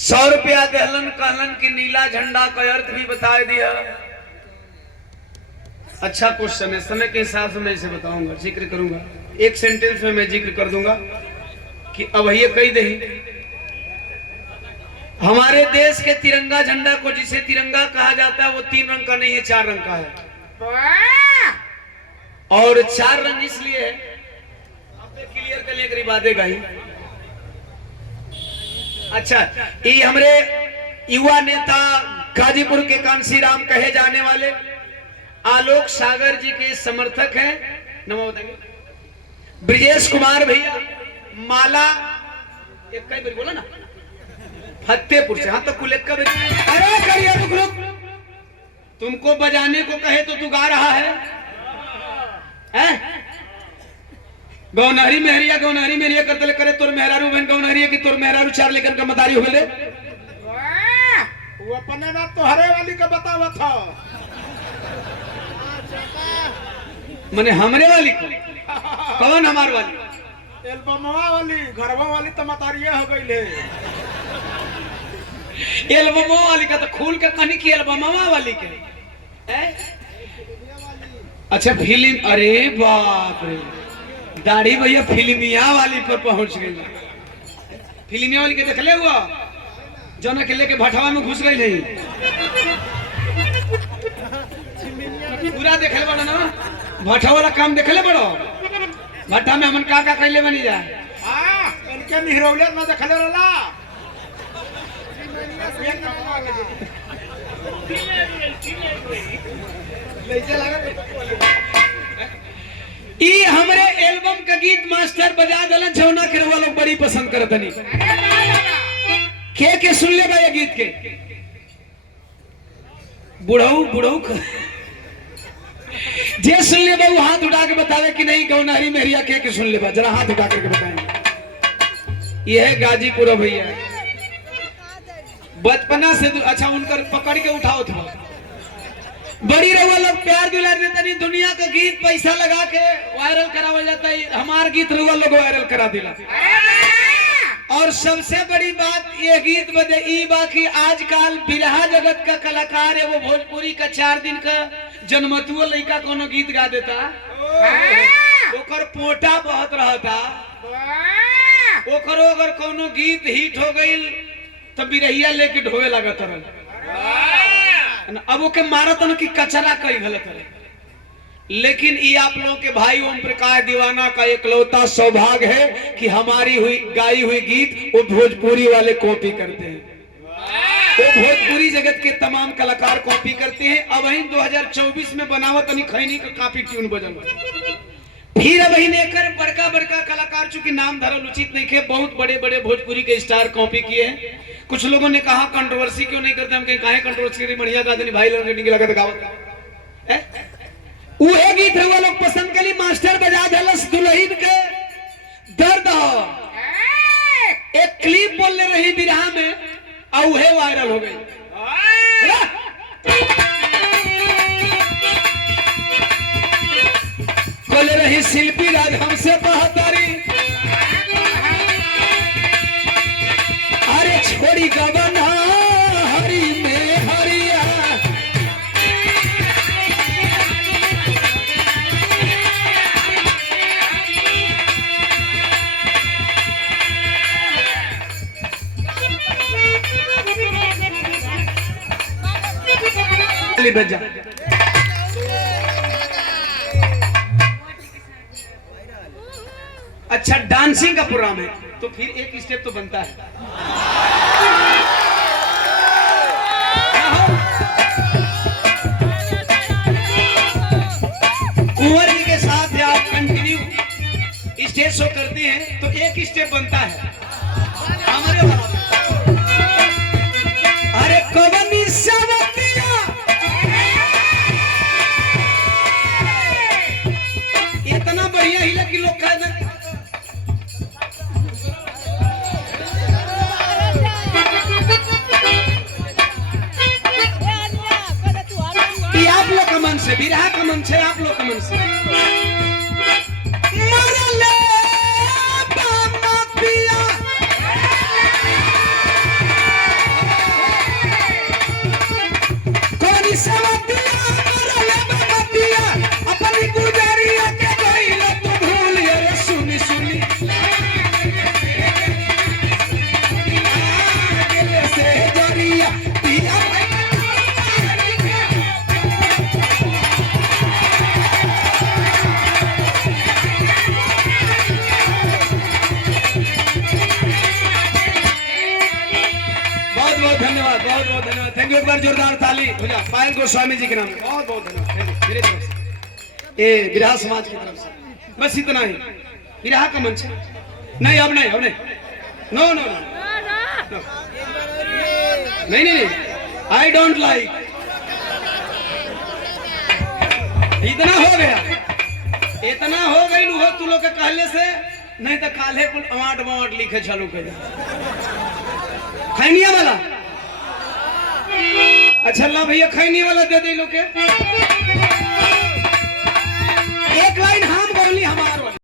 100 रुपया दहलन कहलन की नीला झंडा का अर्थ भी बता दिया। अच्छा कुछ समय के हिसाब से मैं इसे बताऊंगा, जिक्र करूंगा, एक सेंटेंस में मैं जिक्र कर दूंगा कि अब ये कही दही हमारे देश के तिरंगा झंडा को जिसे तिरंगा कहा जाता है वो 3 रंग का नहीं है, 4 रंग का है। और 4 रंग इसलिए है, क्लियर कर ले करीब बातेगा ही। अच्छा, ये हमारे युवा नेता गाजीपुर के कांसीराम कहे जाने वाले आलोक सागर जी के समर्थक हैं, नमो बताएंगे ब्रिजेश कुमार भैया माला एक कई बार बोला ना फतेहपुर से, हाँ तो कुलेक का अरे करिए रुक रुक, तुमको बजाने को कहे तो तू गा रहा है? गौनहरी मेहरिया गौनहरी मेहरिया करते करे तोर मेहरारू बहन गौनहरी की तोर मेहरारू 4 लेकर का मदारी हो गए। वो अपने ना तो हरे वाली का बतावा था, मैंने हमरे वाली को कौन हमार वाली? एल्बमवा वाली, घरवा वाली तो मतारिया हो गई ले। एल्बमवा वाली का तो खूल के कहीं की एल्बमवा वाली के अच्छा फिल्म, अरे बाप रे दाढ़ी भैया फिल्मिया वाली पर पहुंच गई। फिल्मिया वाली के देखले हुआ जो ना के लेके भटवा में घुस गई नहीं, पूरा देखले बड़ा ना भट्टा वाला काम देखले बड़ो, भट्टा में हमन का कैले बनी जाए। हां इनके निहरौले ना देखले रहला ई हमरे एल्बम का गीत मास्टर बजा दलन जौना के वाला लोग बड़ी पसंद करतनी। के सुन ले भाई ये गीत के बुढ़ऊ बुढ़ऊ जे सुन ले बाबू हाथ उठा के बतावे कि नहीं गौनहरी मेहरिया के सुन ले बा, जरा हाथ उठा करके बताएं। ये है गाजीपुर भैया, बचपना से अच्छा उनकर पकड़ के उठाओ था, बड़ी रहुआ लोग प्यार दुलार देता नहीं, दुनिया का गीत पैसा लगा के वायरल करावल जाता है, हमार गीत रहुआ लोग वायरल करा दिला। और सबसे बड़ी बात ये गीत बदे ई बाकी आजकल बिरहा जगत का कलाकार है वो भोजपुरी का 4 दिन का जन्मतुओ लड़का कोनो गीत गा देता, ओकर पोटा बहुत रहता, ओकरो अगर कोनो गीत हिट हो गई तो बिरहिया लेके ढोए लगत रह, अब ओके मारत न कि कचरा कई गलत रहे। लेकिन ये आप लोगों के भाई ओम प्रकाश दीवाना का एकलौता सौभाग्य है कि हमारी हुई गाई हुई गीत वो भोजपुरी वाले कॉपी करते हैं, वो भोजपुरी जगत के तमाम कलाकार कॉपी करते हैं। अब वही 2024 में बनावत नहीं खैनी का काफी ट्यून बजल, फिर अब लेकर बड़का बड़का कलाकार चूंकि नाम धरल उचित नहीं थे, बहुत बड़े बड़े भोजपुरी के स्टार कॉपी किए हैं। कुछ लोगों ने कहा कंट्रोवर्सी क्यों नहीं करते, हम कहीं काहे कंट्रोवर्सी बढ़िया गा देनी भाई लगा गावत उहे गीत रहुआ लोग पसंद करी, मास्टर बजा देलस दुल्हन के दर्द हो, एक क्लिप बोलने रही बिरहा में और उहे वायरल हो गई। बोले रही शिल्पी राज हमसे बहतारी, अरे छोड़ी गबन हरी में हरिया, बजा अच्छा डांसिंग का प्रोग्राम है तो फिर एक स्टेप तो बनता है। कुंवर जी के साथ आप कंटिन्यू स्टेज शो करते हैं तो एक स्टेप बनता है हमारे वाला। अरे कवनी सवतिया इतना बढ़िया हिला कि लोग कह दें आप लोग का मन से बिरहा का मन से आप लोग का मन से मरले बाबा पिया धन्यवाद, बहुत बहुत धन्यवाद। Thank you. एक बार जोरदार ताली हो जा पायल गोस्वामी जी के नाम में। बहुत बहुत धन्यवाद। थैंक यू मेरे तरफ से, ये बिरहा समाज की तरफ से। बस इतना ही बिरहा का मंच है। नहीं अब नहीं, अब नहीं, नो नो नो, नहीं नहीं नहीं, आई डोंट लाइक। इतना हो गया, इतना हो गई हो तू लोग के कहले से, नहीं तो काले कुल अवाट बवाट लिखे चालू कर दे। खैनिया वाला, अच्छा ला भैया खैनी वाला दे दे लोग के। एक लाइन हम बोली हमार वाली।